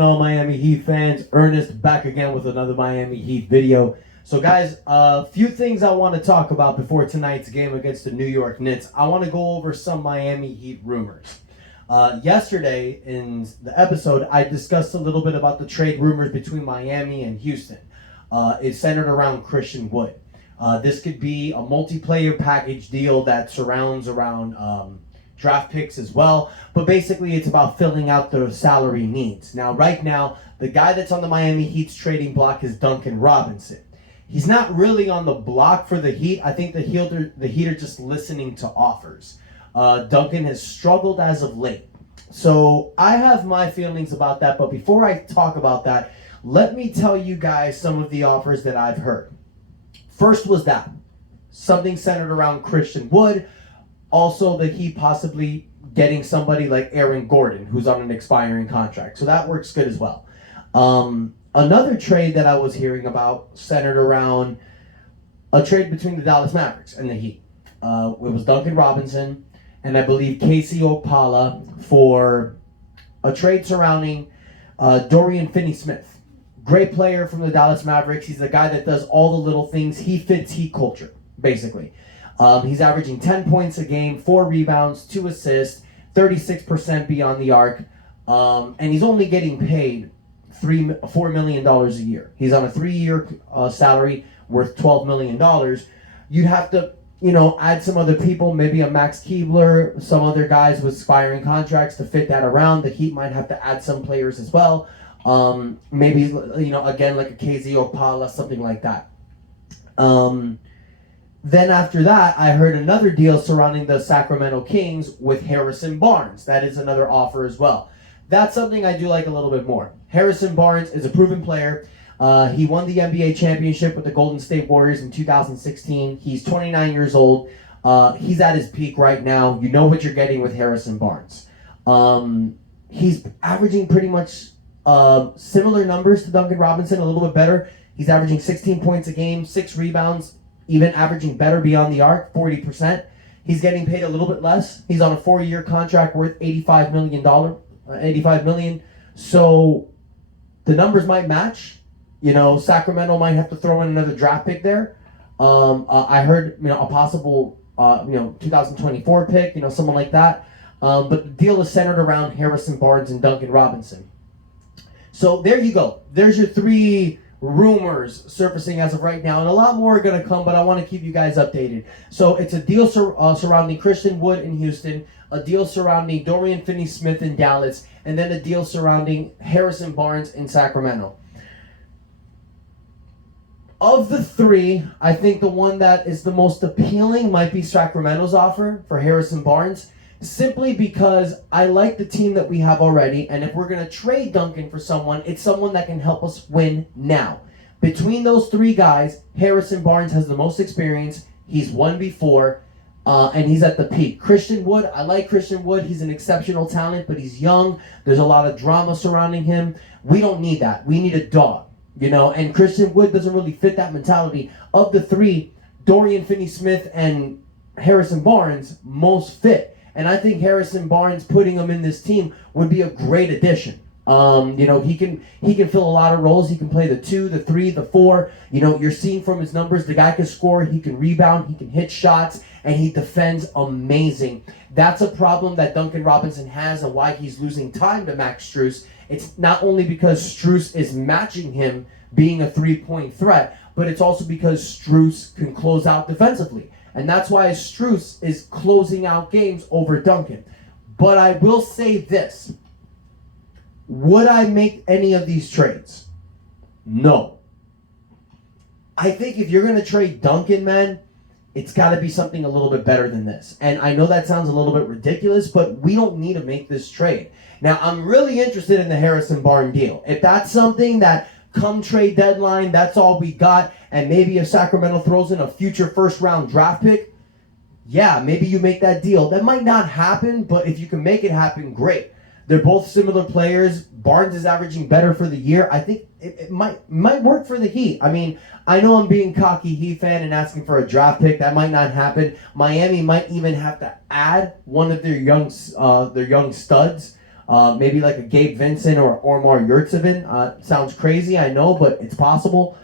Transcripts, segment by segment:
going on, Miami Heat fans? Ernest back again with another Miami Heat video. So guys, a few things I want to talk about before tonight's game against the New York Knicks. I want to go over some Miami Heat rumors. Yesterday in the episode, I discussed a little bit about the trade rumors between Miami and Houston. It's centered around Christian Wood. This could be a multiplayer package deal that surrounds around draft picks as well, but basically it's about filling out their salary needs. Now, right now, the guy that's on the Miami Heat's trading block is Duncan Robinson. He's not really on the block for the Heat. I think the Heat are just listening to offers. Duncan has struggled as of late. So I have my feelings about that, but before I talk about that, let me tell you guys some of the offers that I've heard. First was that, something centered around Christian Wood. Also, the Heat possibly getting somebody like Aaron Gordon, who's on an expiring contract. So that works good as well. Another trade that I was hearing about centered around a trade between the Dallas Mavericks and the Heat. It was Duncan Robinson and I believe Casey Opala for a trade surrounding Dorian Finney-Smith. Great player from the Dallas Mavericks. He's the guy that does all the little things. He fits Heat culture, basically. He's averaging 10 points a game, 4 rebounds, 2 assists, 36% beyond the arc, and he's only getting paid $4 million a year. He's on a 3-year salary worth $12 million. You'd have to, add some other people, maybe a Max Keebler, some other guys with expiring contracts to fit that around. The Heat might have to add some players as well. Maybe, again, like a KZ Opala, something like that. Then after that, I heard another deal surrounding the Sacramento Kings with Harrison Barnes. That is another offer as well. That's something I do like a little bit more. Harrison Barnes is a proven player. He won the NBA championship with the Golden State Warriors in 2016. He's 29 years old. He's at his peak right now. You know what you're getting with Harrison Barnes. He's averaging pretty much similar numbers to Duncan Robinson, a little bit better. He's averaging 16 points a game, 6 rebounds, even averaging better beyond the arc, 40%. He's getting paid a little bit less. He's on a 4-year contract worth $85 million. So the numbers might match. Sacramento might have to throw in another draft pick there. I heard, a possible, 2024 pick, someone like that. But the deal is centered around Harrison Barnes and Duncan Robinson. So there you go. There's your 3 rumors surfacing as of right now, and a lot more are going to come, but I want to keep you guys updated. So it's a deal surrounding Christian Wood in Houston, a deal surrounding Dorian Finney-Smith in Dallas, and then a deal surrounding Harrison Barnes in Sacramento. Of the 3, I think the one that is the most appealing might be Sacramento's offer for Harrison Barnes, simply because I like the team that we have already, and if we're going to trade Duncan for someone, it's someone that can help us win now. Between those 3 guys, Harrison Barnes has the most experience. He's won before, and he's at the peak. Christian Wood, I like Christian Wood. He's an exceptional talent, but he's young. There's a lot of drama surrounding him. We don't need that. We need a dog, and Christian Wood doesn't really fit that mentality. Of the 3, Dorian Finney-Smith and Harrison Barnes most fit. And I think Harrison Barnes, putting him in this team, would be a great addition. He can fill a lot of roles. He can play the 2, the 3, the 4. You're seeing from his numbers, the guy can score, he can rebound, he can hit shots, and he defends amazing. That's a problem that Duncan Robinson has and why he's losing time to Max Strus. It's not only because Strus is matching him being a 3-point threat, but it's also because Strus can close out defensively. And that's why Strus is closing out games over Duncan. But I will say this. Would I make any of these trades? No. I think if you're going to trade Duncan, man, it's got to be something a little bit better than this. And I know that sounds a little bit ridiculous, but we don't need to make this trade. Now, I'm really interested in the Harrison Barnes deal. If that's something that come trade deadline, that's all we got, and maybe if Sacramento throws in a future first-round draft pick, yeah, maybe you make that deal. That might not happen, but if you can make it happen, great. They're both similar players. Barnes is averaging better for the year. I think it might work for the Heat. I mean, I know I'm being cocky Heat fan and asking for a draft pick. That might not happen. Miami might even have to add one of their young studs. Maybe like a Gabe Vincent or Omar Yurtseven. Sounds crazy, I know, but it's possible.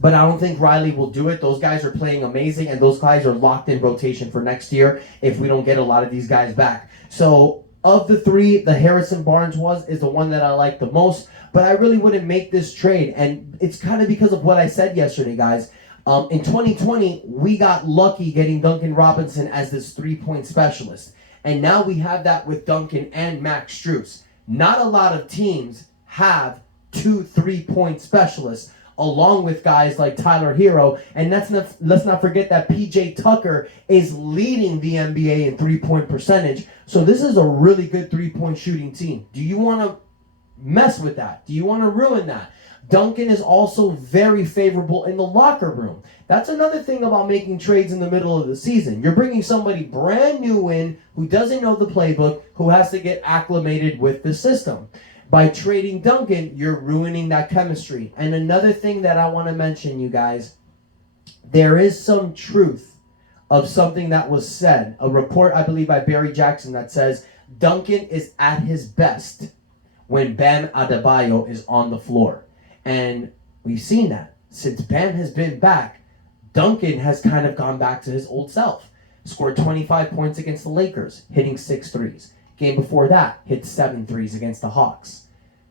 But I don't think Riley will do it. Those guys are playing amazing, and those guys are locked in rotation for next year if we don't get a lot of these guys back. So of the three, the Harrison Barnes is the one that I like the most, but I really wouldn't make this trade, and it's kind of because of what I said yesterday, guys. In 2020, we got lucky getting Duncan Robinson as this three-point specialist, and now we have that with Duncan and Max Strus. Not a lot of teams have 2 3-point specialists, along with guys like Tyler Hero. And let's not forget that PJ Tucker is leading the NBA in three-point percentage. So this is a really good three-point shooting team. Do you want to mess with that? Do you want to ruin that? Duncan is also very favorable in the locker room. That's another thing about making trades in the middle of the season. You're bringing somebody brand new in who doesn't know the playbook, who has to get acclimated with the system. By trading Duncan, you're ruining that chemistry. And another thing that I want to mention, you guys, there is some truth of something that was said. A report, I believe, by Barry Jackson that says Duncan is at his best when Bam Adebayo is on the floor. And we've seen that. Since Bam has been back, Duncan has kind of gone back to his old self. Scored 25 points against the Lakers, hitting 6 threes. Game before that, hit 7 threes against the Hawks.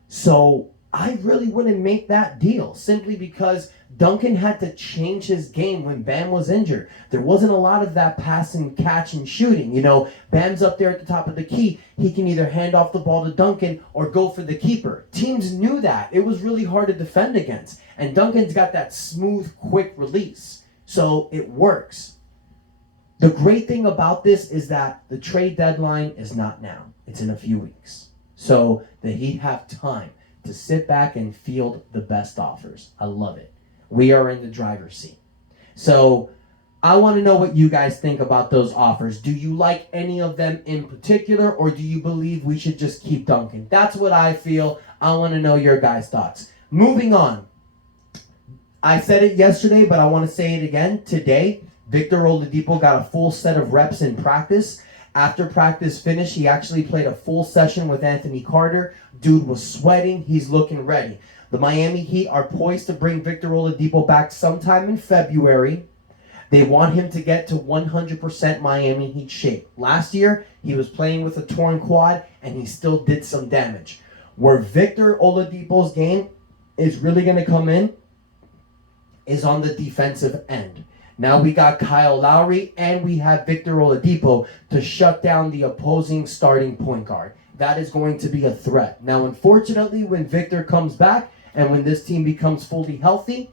So I really wouldn't make that deal simply because Duncan had to change his game when Bam was injured. There wasn't a lot of that pass and catch and shooting. You know, Bam's up there at the top of the key. He can either hand off the ball to Duncan or go for the keeper. Teams knew that. It was really hard to defend against. And Duncan's got that smooth, quick release. So it works. The great thing about this is that the trade deadline is not now. It's in a few weeks. So the Heat have time to sit back and field the best offers. I love it. We are in the driver's seat. So I want to know what you guys think about those offers. Do you like any of them in particular, or do you believe we should just keep Duncan? That's what I feel. I want to know your guys' thoughts. Moving on. I said it yesterday, but I want to say it again today. Victor Oladipo got a full set of reps in practice. After practice finished, he actually played a full session with Anthony Carter. Dude was sweating. He's looking ready. The Miami Heat are poised to bring Victor Oladipo back sometime in February. They want him to get to 100% Miami Heat shape. Last year, he was playing with a torn quad, and he still did some damage. Where Victor Oladipo's game is really going to come in is on the defensive end. Now we got Kyle Lowry and we have Victor Oladipo to shut down the opposing starting point guard. That is going to be a threat. Now, unfortunately, when Victor comes back and when this team becomes fully healthy,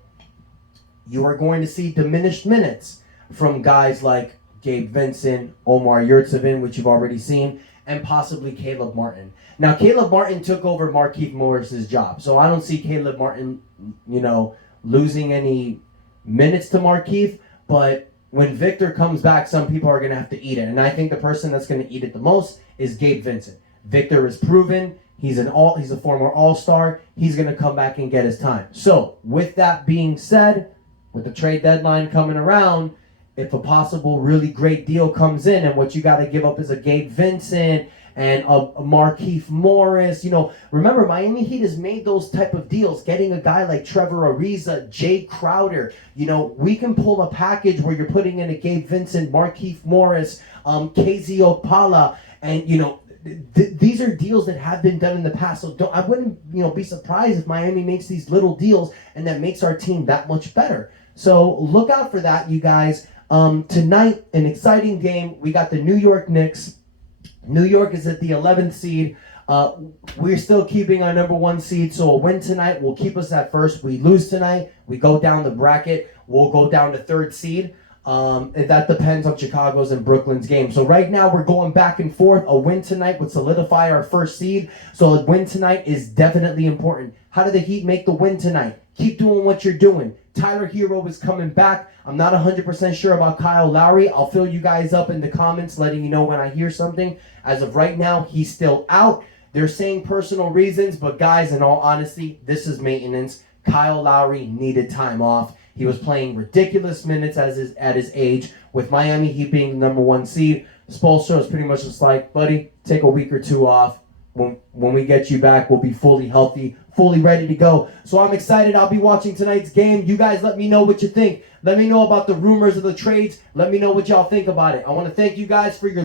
you are going to see diminished minutes from guys like Gabe Vincent, Omar Yurtseven, which you've already seen, and possibly Caleb Martin. Now, Caleb Martin took over Markieff Morris's job, so I don't see Caleb Martin, losing any minutes to Markieff. But when Victor comes back, some people are going to have to eat it. And I think the person that's going to eat it the most is Gabe Vincent. Victor is proven. He's a former All-Star. He's going to come back and get his time. So, with that being said, with the trade deadline coming around, if a possible really great deal comes in and what you got to give up is a Gabe Vincent and a Markieff Morris, remember Miami Heat has made those type of deals, getting a guy like Trevor Ariza, Jay Crowder. We can pull a package where you're putting in a Gabe Vincent, Markieff Morris, KZ Opala, and these are deals that have been done in the past. So I wouldn't be surprised if Miami makes these little deals and that makes our team that much better. So look out for that, you guys. Tonight, an exciting game. We got the New York Knicks. New York is at the 11th seed. We're still keeping our number 1 seed, so a win tonight will keep us at first. We lose tonight, we go down the bracket. We'll go down to 3rd seed. And that depends on Chicago's and Brooklyn's game. So right now we're going back and forth. A win tonight would solidify our 1st seed. So a win tonight is definitely important. How do the Heat make the win tonight? Keep doing what you're doing. Tyler Hero is coming back. I'm not 100% sure about Kyle Lowry. I'll fill you guys up in the comments, letting you know when I hear something. As of right now, he's still out. They're saying personal reasons, but guys, in all honesty, this is maintenance. Kyle Lowry needed time off. He was playing ridiculous minutes at his age. With Miami Heat being the number 1 seed, Spoelstra is pretty much just like, buddy, take a week or two off. When we get you back, we'll be fully healthy, fully ready to go. So I'm excited. I'll be watching tonight's game. You guys let me know what you think. Let me know about the rumors of the trades. Let me know what y'all think about it. I want to thank you guys for your